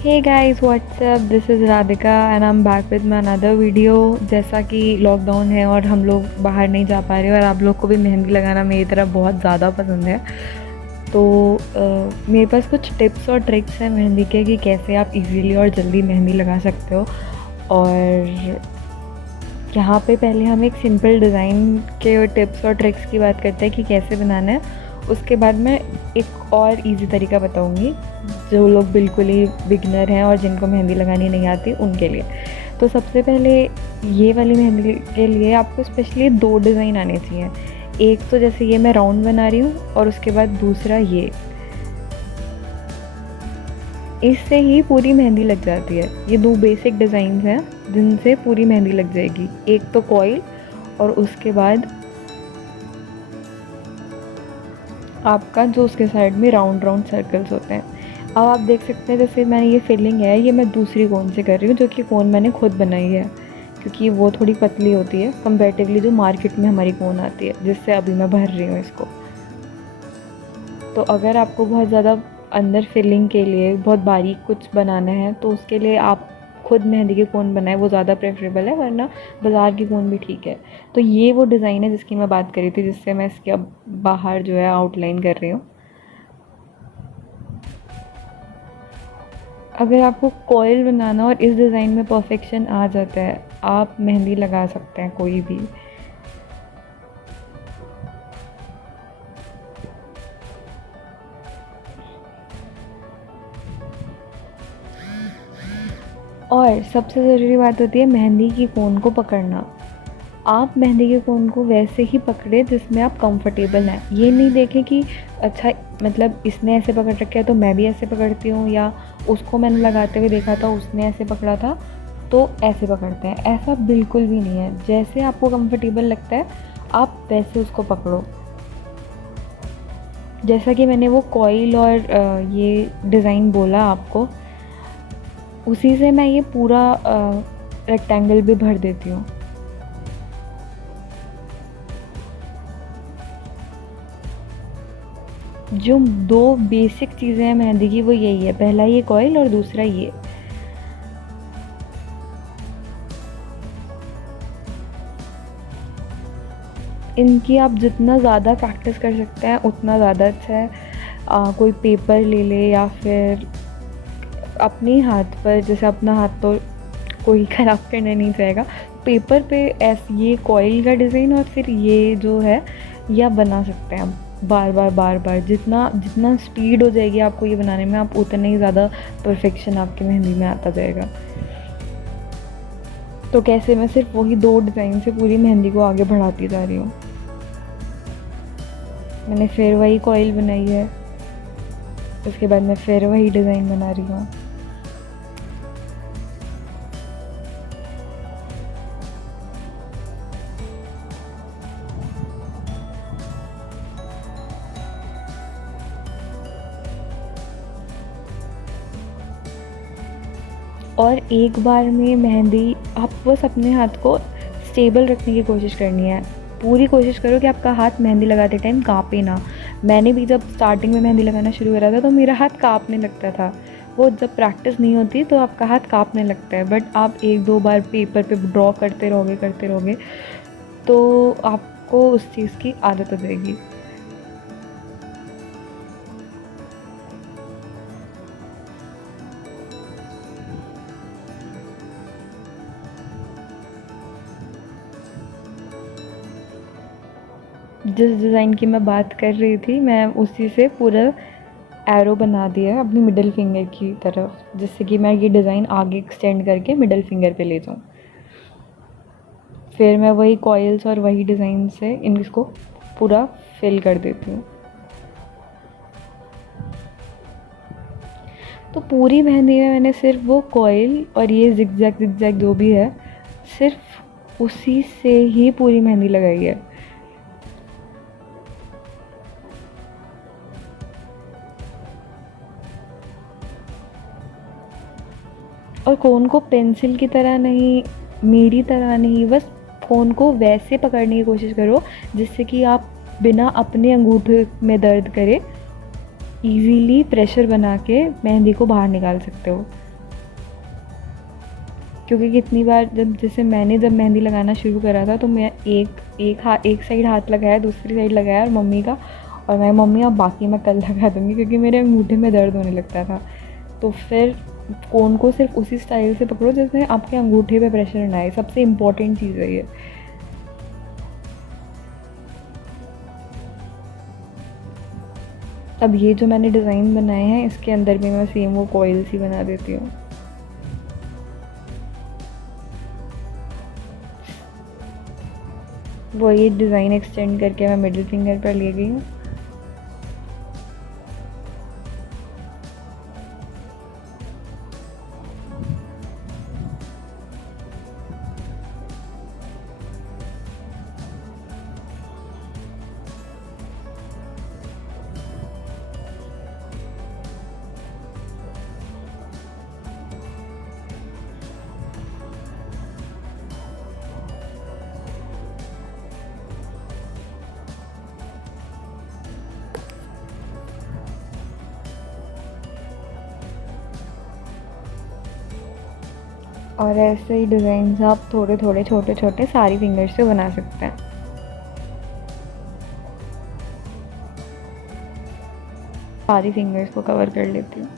Hey guys what's up, this is Radhika and I am back with my another video. जैसा कि lockdown है और हम लोग बाहर नहीं जा पा रहे और आप लोग को भी मेहंदी लगाना मेरी तरह बहुत ज़्यादा पसंद है, तो मेरे पास कुछ टिप्स और ट्रिक्स हैं मेहंदी के कि कैसे आप इजीली और जल्दी मेहंदी लगा सकते हो। और यहाँ पे पहले हम एक सिंपल डिज़ाइन के टिप्स और ट्रिक्स की बात करते हैं कि कैसे बनाना है। उसके बाद मैं एक और इजी तरीका बताऊँगी जो लोग बिल्कुल ही बिगनर हैं और जिनको मेहंदी लगानी नहीं आती उनके लिए। तो सबसे पहले ये वाली मेहंदी के लिए आपको स्पेशली 2 डिज़ाइन आने चाहिए। एक तो जैसे ये मैं राउंड बना रही हूँ और उसके बाद दूसरा ये। इससे ही पूरी मेहंदी लग जाती है। ये 2 बेसिक डिज़ाइंस हैं जिनसे पूरी मेहंदी लग जाएगी। एक तो कॉइल और उसके बाद आपका जो उसके साइड में राउंड राउंड सर्कल्स होते हैं। अब आप देख सकते हैं जैसे मैंने ये फिलिंग है, ये मैं दूसरी कोन से कर रही हूँ, जो कि कोन मैंने खुद बनाई है क्योंकि वो थोड़ी पतली होती है कंपैरेटिवली जो मार्केट में हमारी कोन आती है, जिससे अभी मैं भर रही हूँ इसको। तो अगर आपको बहुत ज़्यादा अंदर फिलिंग के लिए बहुत बारीक कुछ बनाना है तो उसके लिए आप खुद मेहंदी की कोन बनाएं, वो ज़्यादा प्रेफरेबल है, वरना बाज़ार की कोन भी ठीक है। तो ये वो डिज़ाइन है जिसकी मैं बात करी थी, जिससे मैं इसके अब बाहर जो है आउटलाइन कर रही हूँ। अगर आपको कॉइल बनाना और इस डिज़ाइन में परफेक्शन आ जाता है, आप मेहंदी लगा सकते हैं कोई भी। और सबसे ज़रूरी बात होती है मेहंदी की कोन को पकड़ना। आप मेहंदी के कोन को वैसे ही पकड़े जिसमें आप कंफर्टेबल हैं। ये नहीं देखें कि अच्छा मतलब इसने ऐसे पकड़ रखा है तो मैं भी ऐसे पकड़ती हूँ, या उसको मैंने लगाते हुए देखा था उसने ऐसे पकड़ा था तो ऐसे पकड़ते हैं। ऐसा बिल्कुल भी नहीं है। जैसे आपको कंफर्टेबल लगता है आप वैसे उसको पकड़ो। जैसा कि मैंने वो कॉइल और ये डिज़ाइन बोला आपको, उसी से मैं ये पूरा रेक्टेंगल भी भर देती हूँ। जो 2 बेसिक चीज़ें हैं मेहंदी की वो यही है, पहला ये कॉइल और दूसरा ये। इनकी आप जितना ज़्यादा प्रैक्टिस कर सकते हैं उतना ज़्यादा अच्छा है। कोई पेपर ले ले या फिर अपने हाथ पर, जैसे अपना हाथ तो कोई ख़राब करना नहीं चाहेगा, पेपर पे ये कॉइल का डिज़ाइन और फिर ये जो है यह बना सकते हैं आप बार बार। जितना जितना स्पीड हो जाएगी आपको ये बनाने में, आप उतना ही ज़्यादा परफेक्शन आपकी मेहंदी में आता जाएगा। तो कैसे मैं सिर्फ वही 2 डिज़ाइन से पूरी मेहंदी को आगे बढ़ाती जा रही हूँ। मैंने फिर वही कॉइल बनाई है, उसके बाद मैं फिर वही डिज़ाइन बना रही हूँ। और एक बार में मेहंदी आप बस अपने हाथ को स्टेबल रखने की कोशिश करनी है। पूरी कोशिश करो कि आपका हाथ मेहंदी लगाते टाइम काँपे ना। मैंने भी जब स्टार्टिंग में मेहंदी लगाना शुरू करा था तो मेरा हाथ काँपने लगता था। वो जब प्रैक्टिस नहीं होती तो आपका हाथ काँपने लगता है, बट आप 1-2 बार पेपर पे ड्रॉ करते रहोगे तो आपको उस चीज़ की आदत हो जाएगी। जिस डिज़ाइन की मैं बात कर रही थी, मैं उसी से पूरा एरो बना दिया है अपनी मिडिल फिंगर की तरफ, जिससे कि मैं ये डिज़ाइन आगे एक्सटेंड करके मिडिल फिंगर पे ले जाऊँ। फिर मैं वही कॉइल्स और वही डिज़ाइन से इसको पूरा फिल कर देती हूँ। तो पूरी मेहंदी में मैंने सिर्फ वो कॉइल और ये जिगजैग जो भी है, सिर्फ उसी से ही पूरी मेहंदी लगाई है। और कोन को पेंसिल की तरह नहीं, मेरी तरह नहीं, बस कोन को वैसे पकड़ने की कोशिश करो जिससे कि आप बिना अपने अंगूठे में दर्द करे इजीली प्रेशर बना के मेहंदी को बाहर निकाल सकते हो। क्योंकि कितनी बार जब मेहंदी लगाना शुरू करा था तो मैं एक साइड हाथ लगाया, दूसरी साइड लगाया और मम्मी का, और मैं मम्मी अब बाकी मैं कल लगा दूँगी, क्योंकि मेरे अंगूठे में दर्द होने लगता था। तो फिर कोन को सिर्फ उसी स्टाइल से पकड़ो जिसमें आपके अंगूठे पे प्रेशर ना आए, सबसे इम्पॉर्टेंट चीज़ है ये। अब ये जो मैंने डिज़ाइन बनाए हैं इसके अंदर भी मैं सेम वो कॉइल्स ही बना देती हूँ। वो ये डिज़ाइन एक्सटेंड करके मैं मिडिल फिंगर पर ले गई हूँ। और ऐसे ही डिज़ाइन आप थोड़े थोड़े छोटे छोटे सारी फिंगर्स से बना सकते हैं। सारी फिंगर्स को कवर कर लेती हूँ।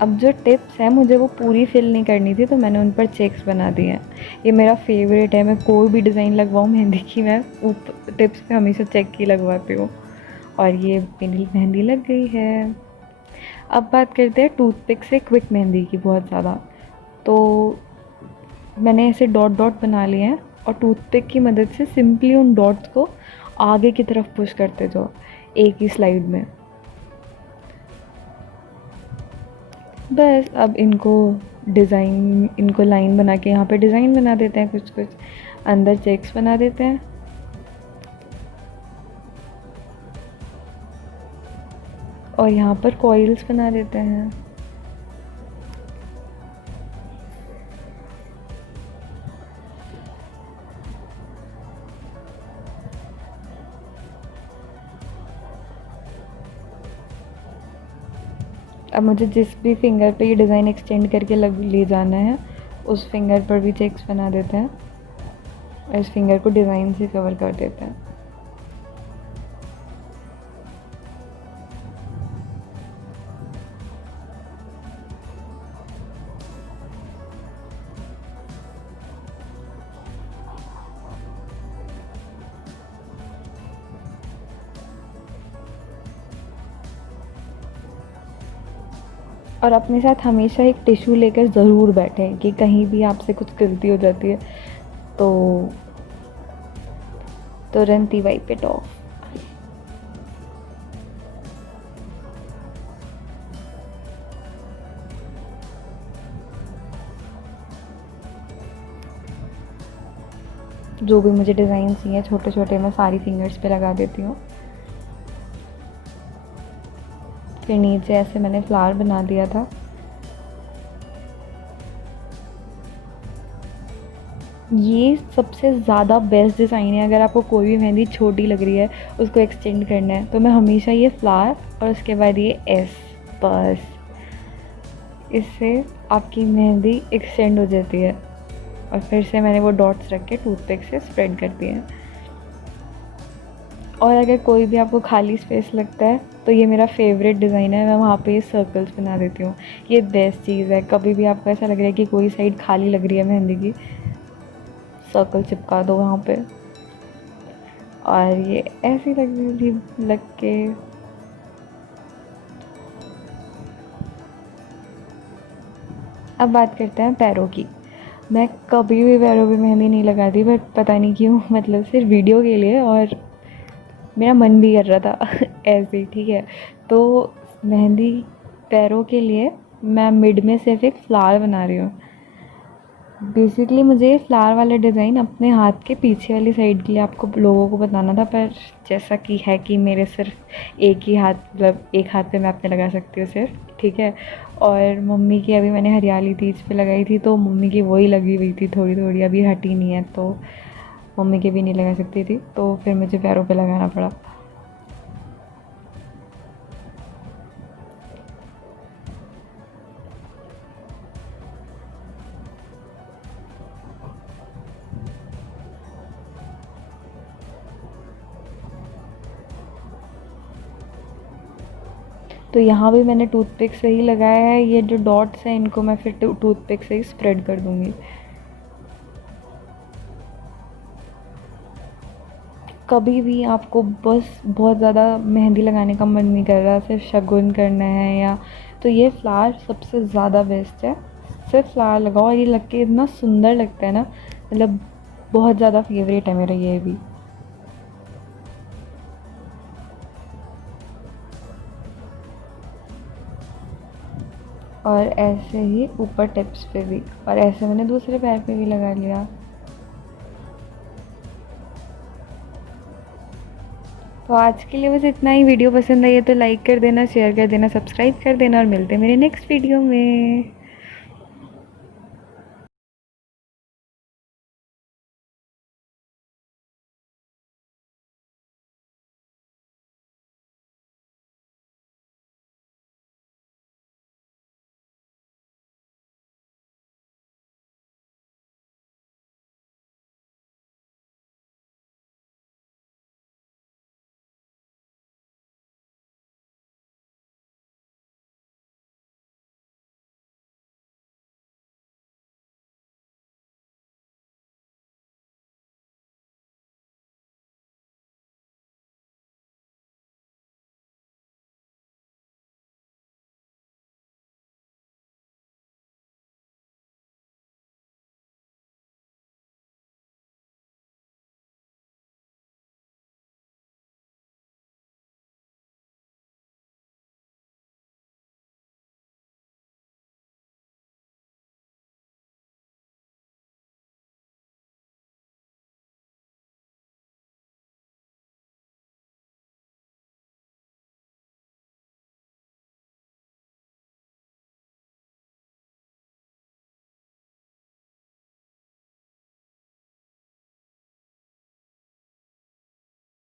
अब जो टिप्स हैं मुझे वो पूरी फिल नहीं करनी थी, तो मैंने उन पर चेक्स बना दिए हैं। ये मेरा फेवरेट है, मैं कोई भी डिज़ाइन लगवाऊँ मेहंदी की, मैं टिप्स पे हमेशा चेक की लगवाती हूँ। और ये मेरी मेहंदी लग गई है। अब बात करते हैं टूथपिक से क्विक मेहंदी की। बहुत ज़्यादा तो मैंने ऐसे डॉट डॉट बना लिए हैं और टूथपिक की मदद से सिंपली उन डॉट्स को आगे की तरफ पुश करते जाओ एक ही स्लाइड में। बस अब इनको लाइन बना के यहाँ पे डिज़ाइन बना देते हैं, कुछ कुछ अंदर चेक्स बना देते हैं। और यहाँ पर कॉइल्स बना देते हैं। अब मुझे जिस भी फिंगर पे ये डिज़ाइन एक्सटेंड करके ले जाना है उस फिंगर पर भी चेक्स बना देते हैं और इस फिंगर को डिज़ाइन से कवर कर देते हैं। और अपने साथ हमेशा एक टिश्यू लेकर ज़रूर बैठें कि कहीं भी आपसे कुछ गलती हो जाती है तो तुरंत ही वाइप इट ऑफ। जो भी मुझे डिज़ाइन चाहिए छोटे छोटे मैं सारी फिंगर्स पे लगा देती हूँ। फिर नीचे ऐसे मैंने फ्लावर बना दिया था। ये सबसे ज़्यादा बेस्ट डिज़ाइन है। अगर आपको कोई भी मेहंदी छोटी लग रही है उसको एक्सटेंड करना है तो मैं हमेशा ये फ्लावर और उसके बाद ये एस, बस इससे आपकी मेहंदी एक्सटेंड हो जाती है। और फिर से मैंने वो डॉट्स रख के टूथपिक से स्प्रेड कर दिए हैं। और अगर कोई भी आपको खाली स्पेस लगता है तो ये मेरा फेवरेट डिज़ाइन है, मैं वहाँ पे ये सर्कल्स बना देती हूँ। ये बेस्ट चीज़ है, कभी भी आपको ऐसा लग रहा है कि कोई साइड खाली लग रही है मेहंदी की, सर्कल चिपका दो वहाँ पे और ये ऐसी लग रही थी लग के। अब बात करते हैं पैरों की। मैं कभी भी पैरों पे मेहंदी नहीं लगाती, बट पता नहीं क्यों, मतलब सिर्फ वीडियो के लिए, और मेरा मन भी कर रहा था ऐसे ही, ठीक है। तो मेहंदी पैरों के लिए मैं मिड में सिर्फ एक फ्लावर बना रही हूँ। बेसिकली मुझे फ्लावर वाला डिज़ाइन अपने हाथ के पीछे वाली साइड के लिए आपको लोगों को बताना था, पर जैसा कि है कि मेरे सिर्फ एक ही हाथ, मतलब एक हाथ पे मैं अपने लगा सकती हूँ सिर्फ, ठीक है। और मम्मी की अभी मैंने हरियाली तीज पे लगाई थी तो मम्मी की वही लगी हुई थी थोड़ी थोड़ी, अभी हटी नहीं है तो मम्मी के भी नहीं लगा सकती थी, तो फिर मुझे पैरों पे लगाना पड़ा। तो यहाँ भी मैंने टूथपिक से ही लगाया है। ये जो डॉट्स हैं इनको मैं फिर टूथपिक से ही स्प्रेड कर दूँगी। कभी भी आपको बस बहुत ज़्यादा मेहंदी लगाने का मन नहीं कर रहा, सिर्फ शगुन करना है या, तो ये फ्लावर सबसे ज़्यादा बेस्ट है। सिर्फ फ्लावर लगाओ और ये लग के इतना सुंदर लगता है ना, मतलब बहुत ज़्यादा फेवरेट है मेरा ये भी। और ऐसे ही ऊपर टिप्स पे भी, और ऐसे मैंने दूसरे पैर पे भी लगा लिया। तो आज के लिए बस इतना ही। वीडियो पसंद आई है तो लाइक कर देना, शेयर कर देना, सब्सक्राइब कर देना और मिलते हैं मेरे नेक्स्ट वीडियो में।